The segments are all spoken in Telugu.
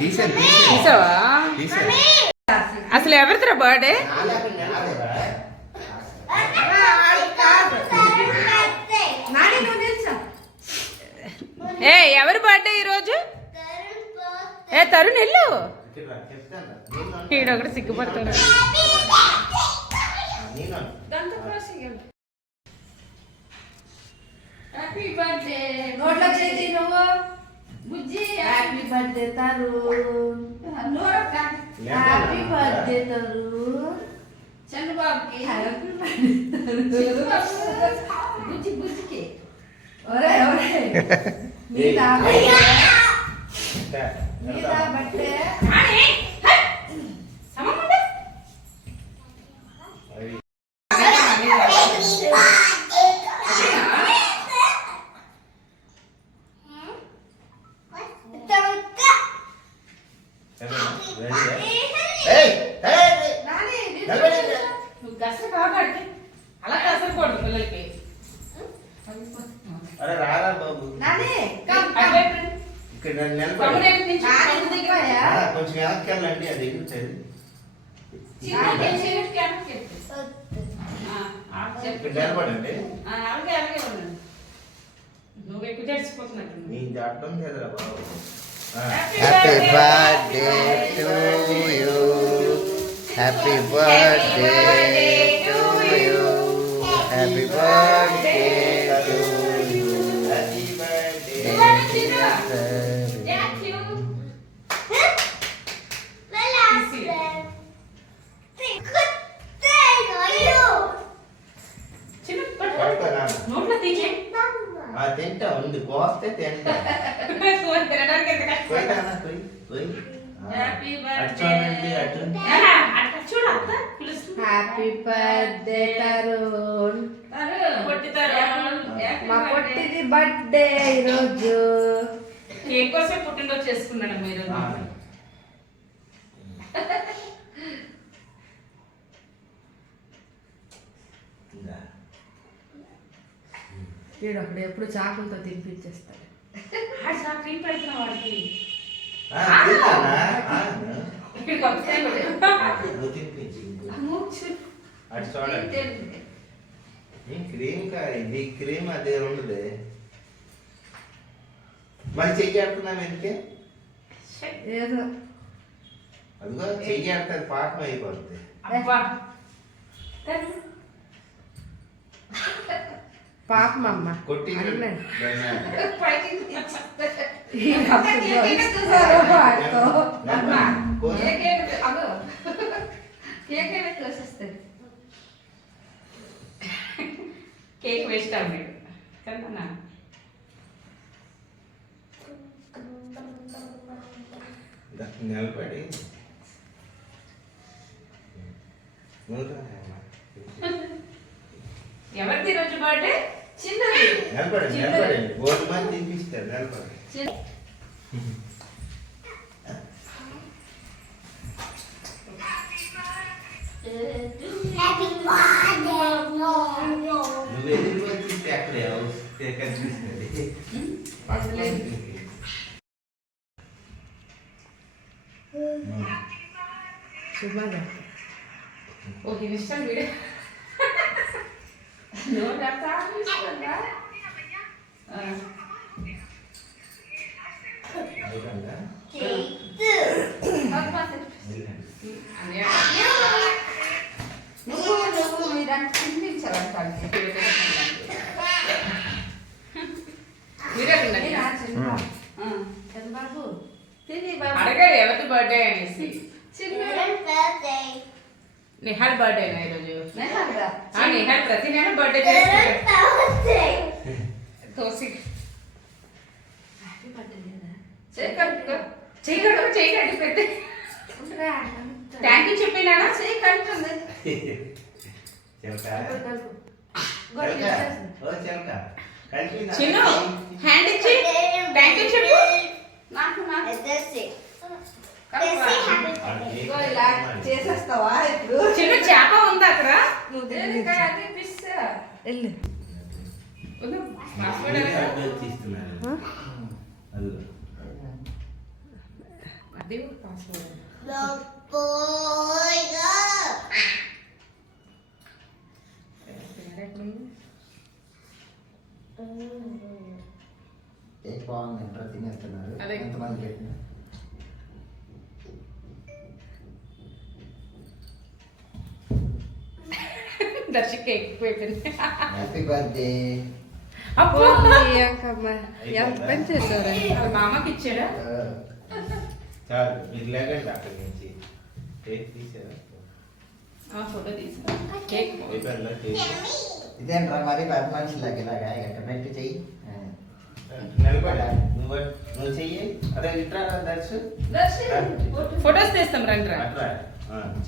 తీసావా? అసలు ఎవరిదిరా బర్త్డే? ఏ ఎవరి బర్త్డే ఈరోజు? ఏ తరుణ్ వెళ్ళు. ఈడొకటి సిగ్గుపడుతున్నాడు. Happy birthday. నోట్లో చేసి నువ్వు బుజ్జి. Happy birthday Tarun. Happy birthday Tarun. చంద్రబాబుకి హ్యాపీ బర్త్డే బుజ్జి బుజ్జికి. ఒరే ఒరే మీదా బర్త్డే. అలా కసరకూడదు పిల్లలకి. అరే రారా బాబు ఇక్కడ కొంచెం వెనక్కి వెళ్ళండి. అది ఎగురుతుంది. నిలబడండి. నువ్వు ఎక్కువ చేసిపోతున్నట్టు. నేను దాటం లేదురా బాబు. Happy birthday to you. Happy birthday to you. Happy birthday to you. Happy birthday. తింటా ఉంది కోస్తే తింటా. Happy birthday Tarun. మా పొట్టిది బర్త్డే ఈరోజు. కేక్ కోసం పుట్టినరోజు చేసుకున్నాడు మీరు. వీడప్పుడు ఎప్పుడు చాకులతో తినిపించేస్తాడు. క్రీమ్ పెడుతున్నా వాడికి. క్రీమ్ ఇది క్రీమ్ అదే ఉండదు. మరి చెయ్యి ఆడుతున్నాం ఎందుకే? ఏదో అదిగో చెయ్యి ఆడుతుంది పాకం అయిపోతుంది. పాపం అమ్మ కొట్టి కేక్ వేస్ట్ అవ్వలేదు కదా. నిలబడి ఎవరిది రోజు బర్త్డే? చిన్నది. నిలబడి నిలబడండి. గోల్డ్ మంది తినిపిస్తారు. నిలబడి నువ్వు ఎదురు వచ్చిస్తే అక్కడ కనిపిస్తుంది. శుభంగా ఓకే ఇష్టం వీడే. అడగారు ఎవరి బర్త్డే అనేసి. నిహాల్ బర్త్డే ఈరోజు. నిహాల్ ప్రతి నెల బర్త్డే చేస్తాడు. చేయకండి పెద్ద థ్యాంక్ యూ చెప్పినా చేయకంటుంది. చిన్న హ్యాండ్ ఇచ్చి థ్యాంక్ యూ చెప్పు. నాకు చేసేస్తావా ఇప్పుడు? చిన్న చేప ఉంది అక్కడ. దేవుడు పాస్వర్డ్ కేక్ బాగుంది ఇంట్లో తినేస్తున్నారు అదే. ఎంతమంది పెట్టిన దర్శకి ఎక్కువ అయిపోయింది. హ్యాపీ బర్త్డే అబ్బో అంకమ్మ ఎంత పని చేశారు అది మా అమ్మకి ఇచ్చాడా? చాలు మీరు లేకండి అక్కడి నుంచి కేక్ తీసారా ఫోటో తీసుకో. కేక్ అయిపోయిందా కేక్ ఇదేంట్రా మరి పది మనుషులకి ఇలాగా ఎక్కడ పెట్టి చెయ్యి నిలబడా నువ్వు చెయ్యి అదే ఇట్రా దర్శు ఫొటోస్ తీస్తాం రండి రా. అట్రా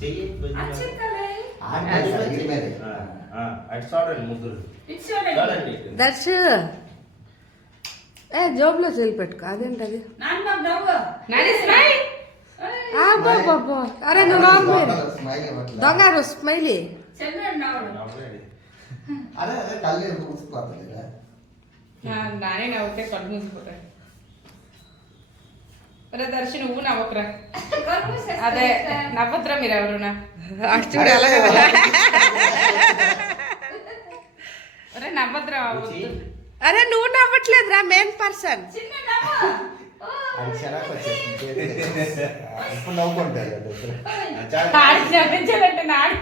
చెయ్యి ఇది మీద అటు చూడండి ముగ్గురు చూడండి దర్శు జోబులో చెల్లి పెట్టుకో అదేంటది నాని స్మైల్. బాబా అరే నువ్వు నార్మల్ స్మైల్ ఇవ్వట్లేదు దొంగారు స్మైలీ అదే అదే కళ్ళు మూసుకుపోతుంది కదా నానే నవ్వుతే కళ్ళు మూసిపోతాయి. అరే దర్శి నువ్వు నవ్వకురా. అదే నవ్వద్దురా మీరు ఎవరునా. అటు చూడు అలాగే అరే నవ్వద్దురా. అరే నువ్వు నవ్వట్లేదురా మెయిన్ పర్సన్ అది చిరాకు వచ్చేసింది ఇప్పుడు నవ్వుకుంటారు ఆడికి నవ్వించాలంటే నాడి.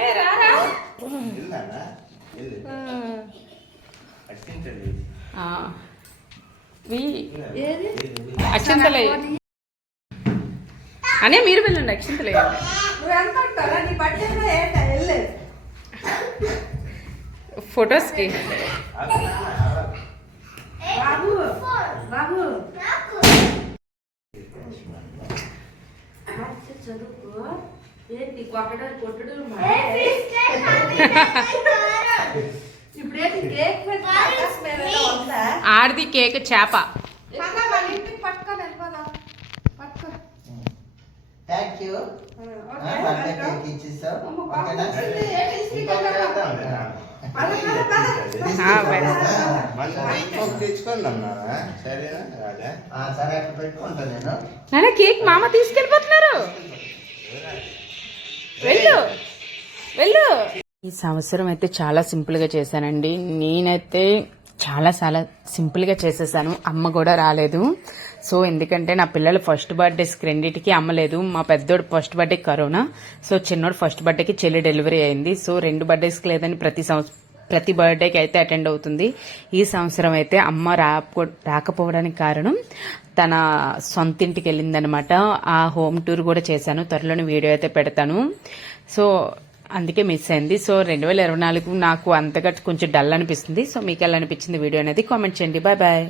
ఏ రారా. ఏది అక్షంతలే అనే మీరు వెళ్ళండి. అక్షంతలే నువ్వు ఎంత ఉంటారా నీ బర్త్డే ఏంటా వెళ్ళలేదు ఫొటోస్కి. బాబు బాబు చదువుకో ఏంటి కొట్టడాలు కొట్టడాలు ఇప్పుడు ఏంటి కేక్ ఆడిది కేక్ చేప. ఇంటికి పట్టుకొని వెళ్ళిపోదాం పట్టుకో థ్యాంక్ యూ బర్త్డే కేక్ ఇచ్చేసావు ఓకేనా తెచ్చుకోండి అమ్మా సరేనా రాజా సరే అక్కడ పెట్టుకుంటా నేను నాన్న కేక్ మామ తీసుకెళ్ళిపోతున్నారు. వెళ్ళు వెళ్ళు. ఈ సంవత్సరం అయితే చాలా సింపుల్గా చేశానండి. నేనైతే చాలా సింపుల్గా చేసేసాను. అమ్మ కూడా రాలేదు. సో ఎందుకంటే నా పిల్లలు ఫస్ట్ బర్త్డేస్కి రెండింటికి అమ్మలేదు. మా పెద్దోడు ఫస్ట్ బర్త్డే కరోనా, సో చిన్నోడు ఫస్ట్ బర్త్డేకి చెల్లి డెలివరీ అయింది. సో 2 బర్త్డేస్కి లేదని ప్రతి బర్త్డేకి అయితే అటెండ్ అవుతుంది. ఈ సంవత్సరం అయితే అమ్మ రాకపోవడానికి కారణం తన సొంత ఇంటికి వెళ్ళిందనమాట. ఆ హోమ్ టూర్ కూడా చేశాను. త్వరలోని వీడియో అయితే పెడతాను. సో అందుకే మిస్ అయింది. సో 2024 నాకు అంతగా కొంచెం డల్ అనిపిస్తుంది. సో మీకు ఎలా అనిపించింది వీడియో అనేది కామెంట్ చేయండి. Bye bye.